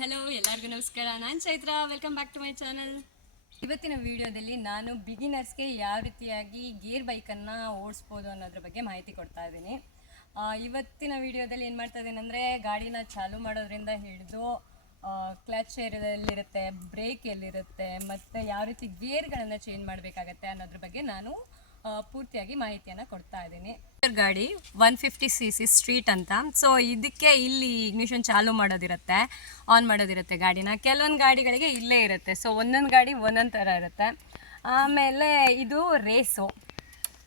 Hello ಎಲ್ಲರಿಗೂ ನಮಸ್ಕಾರ. ನಾನು Chaitra. Welcome back to my channel. ಇವತ್ತಿನ ವಿಡಿಯೋದಲ್ಲಿ ನಾನು ಬಿಗಿನರ್ಸ್ಗೆ ಯಾವ ರೀತಿಯಾಗಿ ಗೇರ್ ಬೈಕನ್ನು ಓಡಿಸ್ಬೋದು ಅನ್ನೋದ್ರ ಬಗ್ಗೆ ಮಾಹಿತಿ ಕೊಡ್ತಾ ಇದ್ದೀನಿ. ಇವತ್ತಿನ ವಿಡಿಯೋದಲ್ಲಿ ಏನು ಮಾಡ್ತಾ ಇದ್ದೀನಿ ಅಂದರೆ, ಗಾಡಿನ ಚಾಲೂ ಮಾಡೋದ್ರಿಂದ ಹಿಡಿದು ಕ್ಲಚ್ ಎಲ್ಲಿರುತ್ತೆ, ಬ್ರೇಕ್ ಎಲ್ಲಿರುತ್ತೆ, ಮತ್ತು ಯಾವ ರೀತಿ ಗೇರ್ಗಳನ್ನು ಚೇಂಜ್ ಮಾಡಬೇಕಾಗತ್ತೆ ಅನ್ನೋದ್ರ ಬಗ್ಗೆ ನಾನು ಪೂರ್ತಿಯಾಗಿ ಮಾಹಿತಿಯನ್ನು ಕೊಡ್ತಾ ಇದ್ದೀನಿ. ಗಾಡಿ 150cc ಸ್ಟ್ರೀಟ್ ಅಂತ. ಸೊ ಇದಕ್ಕೆ ಇಲ್ಲಿ ಇಗ್ನಿಷನ್ ಚಾಲೂ ಮಾಡೋದಿರುತ್ತೆ, ಆನ್ ಮಾಡೋದಿರುತ್ತೆ ಗಾಡಿನ. ಕೆಲವೊಂದು ಗಾಡಿಗಳಿಗೆ ಇಲ್ಲೇ ಇರುತ್ತೆ. ಸೊ ಒಂದೊಂದು ಗಾಡಿ ಒಂದೊಂದು ಥರ ಇರುತ್ತೆ. ಆಮೇಲೆ ಇದು ರೇಸು,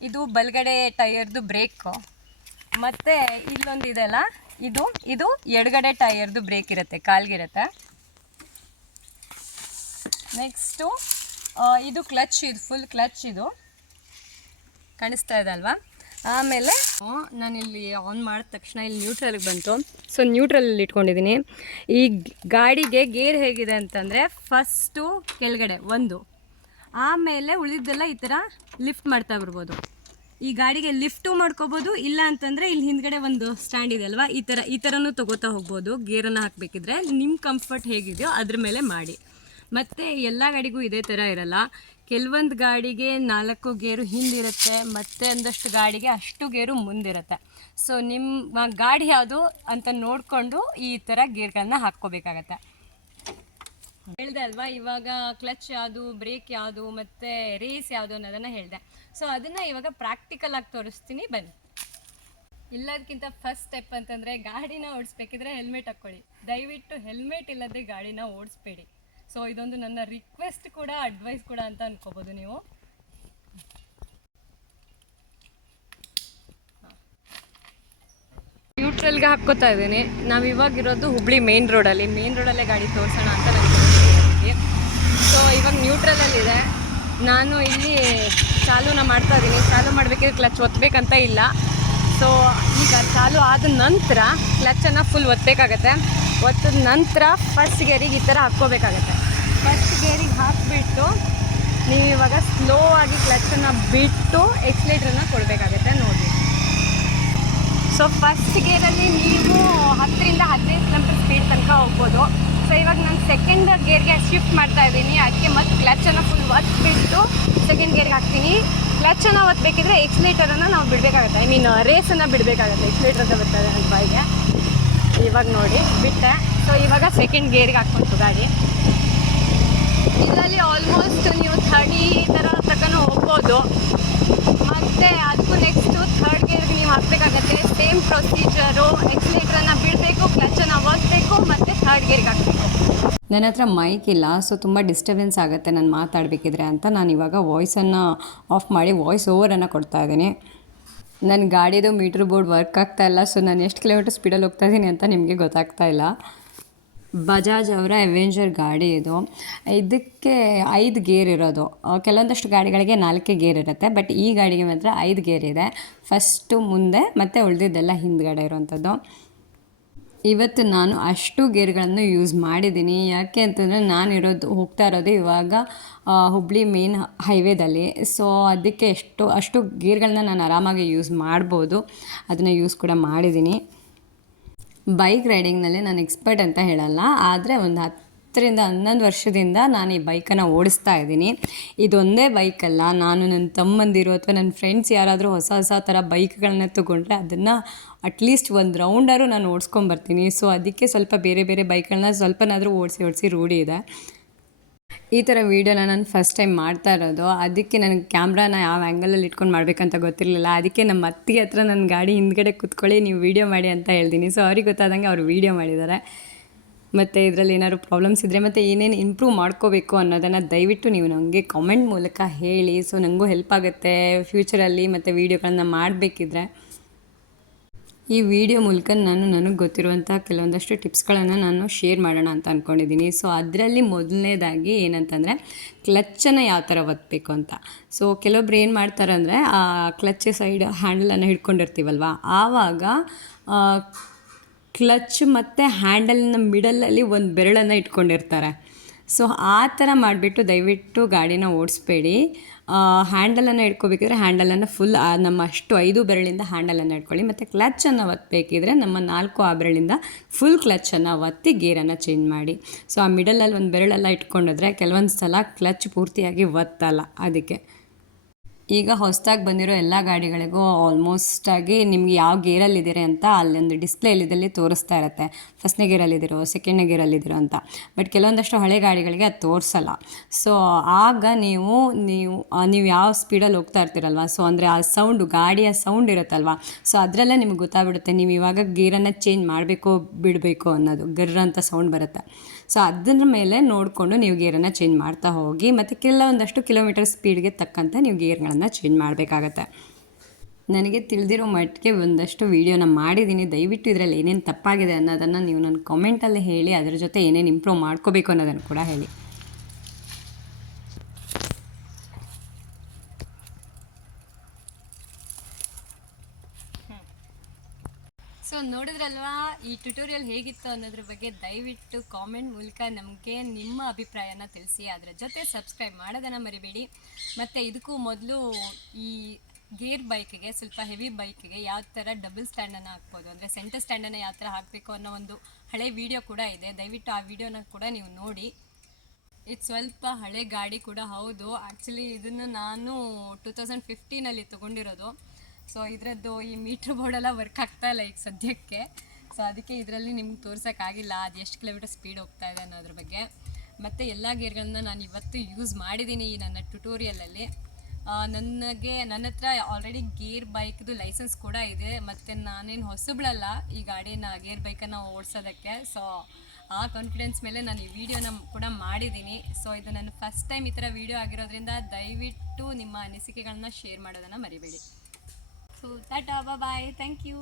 ಇದು ಬಲಗಡೆ ಟೈರ್ದು ಬ್ರೇಕು, ಮತ್ತು ಇಲ್ಲೊಂದು ಇದೆಲ್ಲ ಇದು ಎಡಗಡೆ ಟೈರ್ದು ಬ್ರೇಕ್ ಇರುತ್ತೆ, ಕಾಲ್ಗಿರುತ್ತೆ. ನೆಕ್ಸ್ಟು ಇದು ಕ್ಲಚ್, ಇದು ಫುಲ್ ಕ್ಲಚ್, ಇದು ಕಾಣಿಸ್ತಾ ಇದೆ ಅಲ್ವಾ. ಆಮೇಲೆ ನಾನಿಲ್ಲಿ ಆನ್ ಮಾಡಿದ ತಕ್ಷಣ ಇಲ್ಲಿ ನ್ಯೂಟ್ರಲ್ಗೆ ಬಂತು. ಸೊ ನ್ಯೂಟ್ರಲಲ್ಲಿ ಇಟ್ಕೊಂಡಿದ್ದೀನಿ. ಈ ಗಾಡಿಗೆ ಗೇರ್ ಹೇಗಿದೆ ಅಂತಂದರೆ, ಫಸ್ಟು ಕೆಳಗಡೆ ಒಂದು, ಆಮೇಲೆ ಉಳಿದೆಲ್ಲ ಈ ಥರ ಲಿಫ್ಟ್ ಮಾಡ್ತಾ ಬರ್ಬೋದು. ಈ ಗಾಡಿಗೆ ಲಿಫ್ಟು ಮಾಡ್ಕೋಬೋದು, ಇಲ್ಲ ಅಂತಂದರೆ ಇಲ್ಲಿ ಹಿಂದ್ಗಡೆ ಒಂದು ಸ್ಟ್ಯಾಂಡ್ ಇದೆ ಅಲ್ವಾ, ಈ ಥರನೂ ತೊಗೋತಾ ಹೋಗ್ಬೋದು. ಗೇರನ್ನು ಹಾಕಬೇಕಿದ್ರೆ ನಿಮ್ಮ ಕಂಫರ್ಟ್ ಹೇಗಿದೆಯೋ ಅದ್ರ ಮೇಲೆ ಮಾಡಿ. ಮತ್ತು ಎಲ್ಲ ಗಾಡಿಗೂ ಇದೇ ಥರ ಇರಲ್ಲ. ಕೆಲವೊಂದು ಗಾಡಿಗೆ 4 ಗೇರು ಹಿಂದಿರುತ್ತೆ, ಮತ್ತು ಒಂದಷ್ಟು ಗಾಡಿಗೆ ಅಷ್ಟು ಗೇರು ಮುಂದಿರುತ್ತೆ. ಸೊ ನಿಮ್ಮ ಗಾಡಿ ಯಾವುದು ಅಂತ ನೋಡಿಕೊಂಡು ಈ ಥರ ಗೇರ್ಗಳನ್ನ ಹಾಕ್ಕೋಬೇಕಾಗತ್ತೆ. ಹೇಳಿದೆ ಅಲ್ವಾ, ಇವಾಗ ಕ್ಲಚ್ ಯಾವುದು, ಬ್ರೇಕ್ ಯಾವುದು, ಮತ್ತು ರೇಸ್ ಯಾವುದು ಅನ್ನೋದನ್ನು ಹೇಳಿದೆ. ಸೊ ಅದನ್ನು ಇವಾಗ ಪ್ರಾಕ್ಟಿಕಲ್ ಆಗಿ ತೋರಿಸ್ತೀನಿ, ಬನ್ನಿ. ಎಲ್ಲದಕ್ಕಿಂತ ಫಸ್ಟ್ ಸ್ಟೆಪ್ ಅಂತಂದರೆ, ಗಾಡಿನ ಓಡಿಸ್ಬೇಕಿದ್ರೆ ಹೆಲ್ಮೆಟ್ ಹಾಕ್ಕೊಳ್ಳಿ. ದಯವಿಟ್ಟು ಹೆಲ್ಮೆಟ್ ಇಲ್ಲದೆ ಗಾಡಿನ ಓಡಿಸ್ಬೇಡಿ. ಸೊ ಇದೊಂದು ನನ್ನ ರಿಕ್ವೆಸ್ಟ್ ಕೂಡ, ಅಡ್ವೈಸ್ ಕೂಡ ಅಂತ ಅನ್ಕೋಬೋದು ನೀವು. ನ್ಯೂಟ್ರಲ್ಗೆ ಹಾಕ್ಕೋತಾ ಇದ್ದೀನಿ. ನಾವು ಇವಾಗಿರೋದು ಹುಬ್ಳಿ ಮೇನ್ ರೋಡಲ್ಲೇ ಗಾಡಿ ತೋರಿಸೋಣ ಅಂತ ನಾನು. ಸೊ ಇವಾಗ ನ್ಯೂಟ್ರಲಲ್ಲಿದೆ. ನಾನು ಇಲ್ಲಿ ಚಾಲೂನ ಮಾಡ್ತಾ ಇದ್ದೀನಿ. ಚಾಲೂ ಮಾಡಬೇಕಿದ್ರೆ ಕ್ಲಚ್ ಒತ್ತಬೇಕಂತ ಇಲ್ಲ. ಸೊ ಈಗ ಚಾಲೂ ಆದ ನಂತರ ಕ್ಲಚ್ಚನ್ನು ಫುಲ್ ಒತ್ತಬೇಕಾಗತ್ತೆ. ಒತ್ತದ ನಂತರ ಫಸ್ಟ್ ಗೇರಿಗೆ ಈ ಥರ ಹಾಕ್ಕೋಬೇಕಾಗತ್ತೆ. ಫಸ್ಟ್ ಗೇರಿಗೆ ಹಾಕಿಬಿಟ್ಟು ನೀವು ಇವಾಗ ಸ್ಲೋ ಆಗಿ ಕ್ಲಚ್ಚನ್ನು ಬಿಟ್ಟು ಎಕ್ಸ್ಲೇಟ್ರನ್ನು ಕೊಡಬೇಕಾಗತ್ತೆ. ನೋಡಿ, ಸೊ ಫಸ್ಟ್ ಗೇರಲ್ಲಿ ನೀವು 10ರಿಂದ 15 ಕಿಲೋಮೀಟರ್ ಸ್ಪೀಡ್ ತನಕ ಹೋಗ್ಬೋದು. ಸೊ ಇವಾಗ ನಾನು ಸೆಕೆಂಡ್ ಗೇರ್ಗೆ ಶಿಫ್ಟ್ ಮಾಡ್ತಾ ಇದ್ದೀನಿ. ಅದಕ್ಕೆ ಮತ್ತೆ ಕ್ಲಚ್ಚನ್ನು ಫುಲ್ ಒತ್ತಿಬಿಟ್ಟು ಸೆಕೆಂಡ್ ಗೇರ್ಗೆ ಹಾಕ್ತೀನಿ. ಕ್ಲಚ್ಚನ್ನು ಒತ್ತಬೇಕಿದ್ರೆ ಎಕ್ಸ್ಲೇಟರನ್ನು ನಾವು ಬಿಡಬೇಕಾಗತ್ತೆ, ಐ ಮೀನ್ ರೇಸನ್ನು ಬಿಡಬೇಕಾಗತ್ತೆ. ಎಕ್ಸ್ಲೇಟರ್ ಅಂತ ಬರ್ತದೆ ನನ್ನ ಬಾಯಿಗೆ. ಇವಾಗ ನೋಡಿ ಬಿಟ್ಟೆ. ಸೊ ಇವಾಗ ಸೆಕೆಂಡ್ ಗೇರ್ಗೆ ಹಾಕ್ಕೊಂಡು ಗಾಡಿ. ಇದರಲ್ಲಿ ಆಲ್ಮೋಸ್ಟ್ ನೀವು 30 ಥರ ತನಕ ಹೋಗ್ಬೋದು. ಮತ್ತು ಅದಕ್ಕೂ ನೆಕ್ಸ್ಟು ಥರ್ಡ್ ಗೇರ್ಗೆ ನೀವು ಹಾಕಬೇಕಾಗತ್ತೆ. ಸೇಮ್ ಪ್ರೊಸೀಜರು, ಎಕ್ಸ್ಲೇಟ್ರನ್ನು ಬಿಡಬೇಕು, ಕ್ಲಚ್ಚನ್ನು ಒತ್ತಬೇಕು, ಮತ್ತು ಥರ್ಡ್ ಗೇರ್ಗೆ ಹಾಕಬೇಕು. ನನ್ನ ಹತ್ರ ಮೈಕ್ ಇಲ್ಲ, ಸೊ ತುಂಬ ಡಿಸ್ಟರ್ಬೆನ್ಸ್ ಆಗುತ್ತೆ ನಾನು ಮಾತಾಡಬೇಕಿದ್ರೆ ಅಂತ ನಾನು ಇವಾಗ ವಾಯ್ಸನ್ನು ಆಫ್ ಮಾಡಿ ವಾಯ್ಸ್ ಓವರನ್ನು ಕೊಡ್ತಾ ಇದ್ದೀನಿ. ನನ್ನ ಗಾಡಿದು ಮೀಟ್ರ್ ಬೋರ್ಡ್ ವರ್ಕ್ ಆಗ್ತಾಯಿಲ್ಲ. ಸೊ ನಾನು ಎಷ್ಟು ಕಿಲೋಮೀಟರ್ ಸ್ಪೀಡಲ್ಲಿ ಹೋಗ್ತಾ ಇದ್ದೀನಿ ಅಂತ ನಿಮಗೆ ಗೊತ್ತಾಗ್ತಾ ಇಲ್ಲ. ಬಜಾಜ್ ಅವರ ಅವೆಂಜರ್ ಗಾಡಿ ಇದು. ಇದಕ್ಕೆ 5 ಗೇರ್ ಇರೋದು. ಕೆಲವೊಂದಷ್ಟು ಗಾಡಿಗಳಿಗೆ 4 ಗೇರ್ ಇರುತ್ತೆ, ಬಟ್ ಈ ಗಾಡಿಗೆ ಮಾತ್ರ 5 ಗೇರ್ ಇದೆ. ಫಸ್ಟು ಮುಂದೆ ಮತ್ತು ಉಳಿದಿದ್ದೆಲ್ಲ ಹಿಂದ್ಗಡೆ ಇರೋವಂಥದ್ದು. ಇವತ್ತು ನಾನು ಅಷ್ಟು ಗೇರ್ಗಳನ್ನು ಯೂಸ್ ಮಾಡಿದ್ದೀನಿ. ಯಾಕೆ ಅಂತಂದರೆ ಹೋಗ್ತಾ ಇರೋದು ಇವಾಗ ಹುಬ್ಳಿ ಮೇನ್ ಹೈವೇದಲ್ಲಿ. ಸೊ ಅದಕ್ಕೆ ಅಷ್ಟು ಗೇರ್ಗಳನ್ನ ನಾನು ಆರಾಮಾಗಿ ಯೂಸ್ ಮಾಡ್ಬೋದು. ಅದನ್ನು ಯೂಸ್ ಕೂಡ ಮಾಡಿದ್ದೀನಿ. ಬೈಕ್ ರೈಡಿಂಗ್ನಲ್ಲಿ ನಾನು ಎಕ್ಸ್ಪರ್ಟ್ ಅಂತ ಹೇಳಲ್ಲ, ಆದರೆ ಒಂದು 10ರಿಂದ 11 ವರ್ಷದಿಂದ ನಾನು ಈ ಬೈಕನ್ನು ಓಡಿಸ್ತಾ ಇದ್ದೀನಿ. ಇದೊಂದೇ ಬೈಕಲ್ಲ, ನಾನು ನನ್ನ ತಮ್ಮಂದಿರು ಅಥವಾ ನನ್ನ ಫ್ರೆಂಡ್ಸ್ ಯಾರಾದರೂ ಹೊಸ ಥರ ಬೈಕ್ಗಳನ್ನ ತೊಗೊಂಡ್ರೆ ಅದನ್ನು ಅಟ್ಲೀಸ್ಟ್ ಒಂದು ರೌಂಡಾರು ನಾನು ಓಡಿಸ್ಕೊಂಬರ್ತೀನಿ. ಸೊ ಅದಕ್ಕೆ ಸ್ವಲ್ಪ ಬೇರೆ ಬೈಕ್ಗಳನ್ನ ಸ್ವಲ್ಪನಾದರೂ ಓಡಿಸಿ ರೂಢಿ ಇದೆ. ಈ ಥರ ವೀಡಿಯೋನ ನಾನು ಫಸ್ಟ್ ಟೈಮ್ ಮಾಡ್ತಾ ಇರೋದು. ಅದಕ್ಕೆ ನನಗೆ ಕ್ಯಾಮ್ರಾನ ಯಾವ ಆ್ಯಂಗಲಲ್ಲಿ ಇಟ್ಕೊಂಡು ಮಾಡಬೇಕಂತ ಗೊತ್ತಿರಲಿಲ್ಲ. ಅದಕ್ಕೆ ನಮ್ಮ ಅತ್ತಿಗೆ ಹತ್ರ ನನ್ನ ಗಾಡಿ ಹಿಂದ್ಗಡೆ ಕೂತ್ಕೊಳ್ಳಿ, ನೀವು ವೀಡಿಯೋ ಮಾಡಿ ಅಂತ ಹೇಳ್ತೀನಿ. ಸೊ ಅವ್ರಿಗೆ ಗೊತ್ತಾದಂಗೆ ಅವ್ರು ವೀಡಿಯೋ ಮಾಡಿದ್ದಾರೆ. ಮತ್ತು ಇದರಲ್ಲಿ ಏನಾದ್ರು ಪ್ರಾಬ್ಲಮ್ಸ್ ಇದ್ದರೆ ಮತ್ತು ಏನೇನು ಇಂಪ್ರೂವ್ ಮಾಡ್ಕೋಬೇಕು ಅನ್ನೋದನ್ನು ದಯವಿಟ್ಟು ನೀವು ನನಗೆ ಕಾಮೆಂಟ್ ಮೂಲಕ ಹೇಳಿ. ಸೊ ನನಗೂ ಹೆಲ್ಪ್ ಆಗುತ್ತೆ ಫ್ಯೂಚರಲ್ಲಿ ಮತ್ತು ವೀಡಿಯೋಗಳನ್ನ ಮಾಡಬೇಕಿದ್ರೆ. ಈ ವಿಡಿಯೋ ಮೂಲಕ ನನಗೆ ಗೊತ್ತಿರುವಂಥ ಕೆಲವೊಂದಷ್ಟು ಟಿಪ್ಸ್ಗಳನ್ನು ನಾನು ಶೇರ್ ಮಾಡೋಣ ಅಂತ ಅಂದ್ಕೊಂಡಿದ್ದೀನಿ. ಸೊ ಅದರಲ್ಲಿ ಮೊದಲನೇದಾಗಿ ಏನಂತಂದರೆ, ಕ್ಲಚ್ಚನ್ನು ಯಾವ ಥರ ಒತ್ತಬೇಕು ಅಂತ. ಸೊ ಕೆಲವೊಬ್ರು ಏನು ಮಾಡ್ತಾರೆ ಅಂದರೆ, ಆ ಕ್ಲಚ್ ಸೈಡ್ ಹ್ಯಾಂಡಲನ್ನು ಹಿಡ್ಕೊಂಡಿರ್ತೀವಲ್ವ, ಆವಾಗ ಕ್ಲಚ್ ಮತ್ತು ಹ್ಯಾಂಡಲ್ನ ಮಿಡಲಲ್ಲಿ ಒಂದು ಬೆರಳನ್ನು ಇಟ್ಕೊಂಡಿರ್ತಾರೆ. ಸೊ ಆ ಥರ ಮಾಡಿಬಿಟ್ಟು ದಯವಿಟ್ಟು ಗಾಡಿನ ಓಡಿಸ್ಬೇಡಿ. ಹ್ಯಾಂಡಲನ್ನು ಇಟ್ಕೋಬೇಕಿದ್ರೆ ಹ್ಯಾಂಡಲನ್ನು ಫುಲ್ ನಮ್ಮ ಅಷ್ಟು 5 ಬೆರಳಿಂದ ಹ್ಯಾಂಡಲನ್ನು ಇಟ್ಕೊಳ್ಳಿ. ಮತ್ತು ಕ್ಲಚ್ಚನ್ನು ಒತ್ತಬೇಕಿದ್ರೆ ನಮ್ಮ 4 ಆ ಬೆರಳಿಂದ ಫುಲ್ ಕ್ಲಚ್ಚನ್ನು ಒತ್ತಿ ಗೇರನ್ನು ಚೇಂಜ್ ಮಾಡಿ. ಸೊ ಆ ಮಿಡಲಲ್ಲಿ ಒಂದು ಬೆರಳೆಲ್ಲ ಇಟ್ಕೊಂಡಿದ್ರೆ ಕೆಲವೊಂದು ಸಲ ಕ್ಲಚ್ ಪೂರ್ತಿಯಾಗಿ ಒತ್ತಲ್ಲ, ಅದಕ್ಕೆ. ಈಗ ಹೊಸದಾಗಿ ಬಂದಿರೋ ಎಲ್ಲ ಗಾಡಿಗಳಿಗೂ ಆಲ್ಮೋಸ್ಟಾಗಿ ನಿಮ್ಗೆ ಯಾವ ಗೇರಲ್ಲಿದ್ದೀರಿ ಅಂತ ಅಲ್ಲೊಂದು ಡಿಸ್ಪ್ಲೇಲಿದ್ದಲ್ಲಿ ತೋರಿಸ್ತಾ ಇರುತ್ತೆ, ಫಸ್ಟ್ನೇ ಗೇರಲ್ಲಿದ್ದೀರೋ ಸೆಕೆಂಡ್ನೇ ಗೇರಲ್ಲಿದ್ದೀರೋ ಅಂತ. ಬಟ್ ಕೆಲವೊಂದಷ್ಟು ಹಳೆ ಗಾಡಿಗಳಿಗೆ ಅದು ತೋರಿಸಲ್ಲ. ಸೊ ಆಗ ನೀವು ಯಾವ ಸ್ಪೀಡಲ್ಲಿ ಹೋಗ್ತಾ ಇರ್ತೀರಲ್ವ, ಸೊ ಅಂದರೆ ಆ ಸೌಂಡು, ಗಾಡಿಯ ಸೌಂಡ್ ಇರುತ್ತಲ್ವ, ಸೊ ಅದರಲ್ಲೇ ನಿಮ್ಗೆ ಗೊತ್ತಾಗ್ಬಿಡುತ್ತೆ ನೀವು ಇವಾಗ ಗೇರನ್ನು ಚೇಂಜ್ ಮಾಡಬೇಕು ಬಿಡಬೇಕು ಅನ್ನೋದು. ಗರ್ರ ಅಂತ ಸೌಂಡ್ ಬರುತ್ತೆ. ಸೊ ಅದರ ಮೇಲೆ ನೋಡಿಕೊಂಡು ನೀವು ಗೇರನ್ನು ಚೇಂಜ್ ಮಾಡ್ತಾ ಹೋಗಿ. ಮತ್ತು ಕೆಲವೊಂದಷ್ಟು ಕಿಲೋಮೀಟರ್ ಸ್ಪೀಡ್ಗೆ ತಕ್ಕಂತೆ ನೀವು ಗೇರ್ಗಳನ್ನು ಚೇಂಜ್ ಮಾಡಬೇಕಾಗತ್ತೆ. ನನಗೆ ತಿಳಿದಿರೋ ಮಟ್ಟಿಗೆ ಒಂದಷ್ಟು ವೀಡಿಯೋನ ಮಾಡಿದ್ದೀನಿ. ದಯವಿಟ್ಟು ಇದರಲ್ಲಿ ಏನೇನು ತಪ್ಪಾಗಿದೆ ಅನ್ನೋದನ್ನು ನೀವು ನನ್ನ ಕಾಮೆಂಟಲ್ಲಿ ಹೇಳಿ, ಅದರ ಜೊತೆ ಏನೇನು ಇಂಪ್ರೂವ್ ಮಾಡ್ಕೋಬೇಕು ಅನ್ನೋದನ್ನು ಕೂಡ ಹೇಳಿ. ಸೊ ನೋಡಿದ್ರಲ್ವಾ ಈ ಟ್ಯುಟೋರಿಯಲ್ ಹೇಗಿತ್ತು ಅನ್ನೋದ್ರ ಬಗ್ಗೆ ದಯವಿಟ್ಟು ಕಾಮೆಂಟ್ ಮೂಲಕ ನಮಗೆ ನಿಮ್ಮ ಅಭಿಪ್ರಾಯನ ತಿಳಿಸಿ. ಅದರ ಜೊತೆ ಸಬ್ಸ್ಕ್ರೈಬ್ ಮಾಡೋದನ್ನು ಮರಿಬೇಡಿ. ಮತ್ತು ಇದಕ್ಕೂ ಮೊದಲು ಈ ಗೇರ್ ಬೈಕಿಗೆ, ಸ್ವಲ್ಪ ಹೆವಿ ಬೈಕಿಗೆ ಯಾವ ಥರ ಡಬಲ್ ಸ್ಟ್ಯಾಂಡನ್ನು ಹಾಕ್ಬೋದು, ಅಂದರೆ ಸೆಂಟರ್ ಸ್ಟ್ಯಾಂಡನ್ನು ಯಾವ ಥರ ಹಾಕಬೇಕು ಅನ್ನೋ ಒಂದು ಹಳೆ ವಿಡಿಯೋ ಕೂಡ ಇದೆ. ದಯವಿಟ್ಟು ಆ ವಿಡಿಯೋನ ಕೂಡ ನೀವು ನೋಡಿ. ಇದು ಸ್ವಲ್ಪ ಹಳೆ ಗಾಡಿ ಕೂಡ ಹೌದು. ಆ್ಯಕ್ಚುಲಿ ಇದನ್ನು ನಾನು 2015 ತೊಗೊಂಡಿರೋದು. ಸೊ ಇದರದ್ದು ಈ ಮೀಟ್ರ್ ಬೋರ್ಡೆಲ್ಲ ವರ್ಕ್ ಆಗ್ತಾಯಿಲ್ಲ ಈಗ ಸದ್ಯಕ್ಕೆ. ಸೊ ಅದಕ್ಕೆ ಇದರಲ್ಲಿ ನಿಮ್ಗೆ ತೋರ್ಸೋಕ್ಕಾಗಿಲ್ಲ ಅದು ಎಷ್ಟು ಕಿಲೋಮೀಟರ್ ಸ್ಪೀಡ್ ಹೋಗ್ತಾ ಇದೆ ಅನ್ನೋದ್ರ ಬಗ್ಗೆ. ಮತ್ತು ಎಲ್ಲ ಗೇರ್ಗಳನ್ನ ನಾನು ಇವತ್ತು ಯೂಸ್ ಮಾಡಿದ್ದೀನಿ ಈ ನನ್ನ ಟ್ಯುಟೋರಿಯಲಲ್ಲಿ. ನನ್ನ ಹತ್ರ ಆಲ್ರೆಡಿ ಗೇರ್ ಬೈಕ್ದು ಲೈಸೆನ್ಸ್ ಕೂಡ ಇದೆ. ಮತ್ತು ನಾನೇನು ಹೊಸಬ್ಳಲ್ಲ ಈ ಗಾಡಿನ ಗೇರ್ ಬೈಕನ್ನು ಓಡಿಸೋದಕ್ಕೆ. ಸೊ ಆ ಕಾನ್ಫಿಡೆನ್ಸ್ ಮೇಲೆ ನಾನು ಈ ವಿಡಿಯೋನ ಕೂಡ ಮಾಡಿದ್ದೀನಿ. ಸೊ ಇದು ನನ್ನ ಫಸ್ಟ್ ಟೈಮ್ ಈ ಥರ ವಿಡಿಯೋ ಆಗಿರೋದ್ರಿಂದ ದಯವಿಟ್ಟು ನಿಮ್ಮ ಅನಿಸಿಕೆಗಳನ್ನ ಶೇರ್ ಮಾಡೋದನ್ನು ಮರಿಬೇಡಿ. So, tata, bye-bye, thank you.